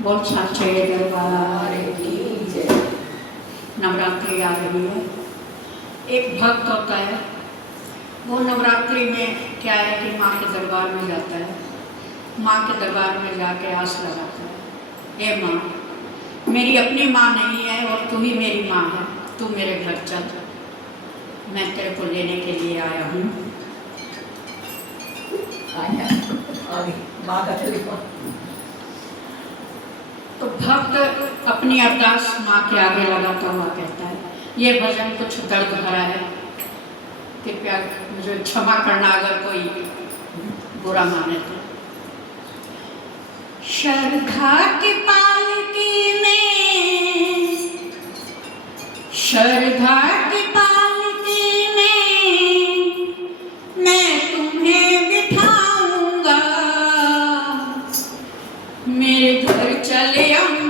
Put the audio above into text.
बहुत साचे दरबार की जय। नवरात्रि आ रही है। एक भक्त होता है, वो नवरात्रि में क्या है कि माँ के दरबार में जाता है, माँ के दरबार में जाके आस लगाता है, हे माँ, मेरी अपनी माँ नहीं है और तू ही मेरी माँ है, तू मेरे घर चल, मैं तेरे को लेने के लिए आया हूँ। माँ का टेलीफोन। तो भक्त अपनी अरदास माँ के आगे लगाता हुआ कहता है, ये भजन कुछ दर्द भरा है, कृपया मुझे क्षमा करना अगर कोई बुरा माने तो। श्रद्धा की पालकी में, श्रद्धा की पालकी में मैं तुम्हें बिठाऊंगा, मेरे घर चले आऊंगा।